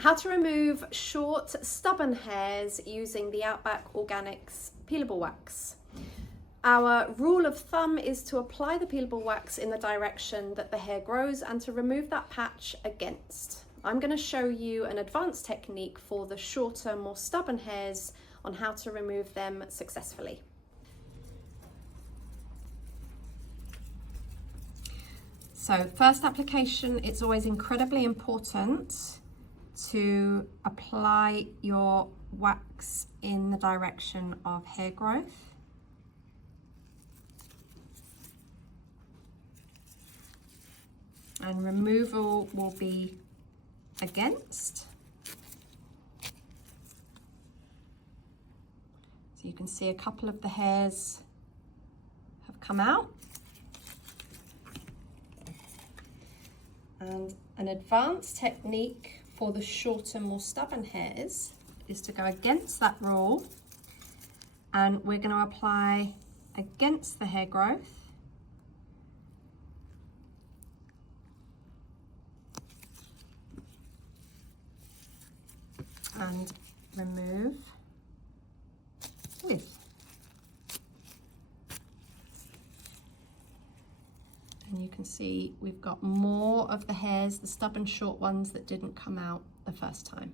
How to remove short, stubborn hairs using the Outback Organics peelable wax. Our rule of thumb is to apply the peelable wax in the direction that the hair grows and to remove that patch against. I'm going to show you an advanced technique for the shorter, more stubborn hairs on how to remove them successfully. So first application, it's always incredibly important to apply your wax in the direction of hair growth. And removal will be against. So you can see a couple of the hairs have come out. And an advanced technique for the shorter, more stubborn hairs is to go against that rule, and we're going to apply against the hair growth. And remove with. And you can see we've got more of the hairs, the stubborn short ones that didn't come out the first time.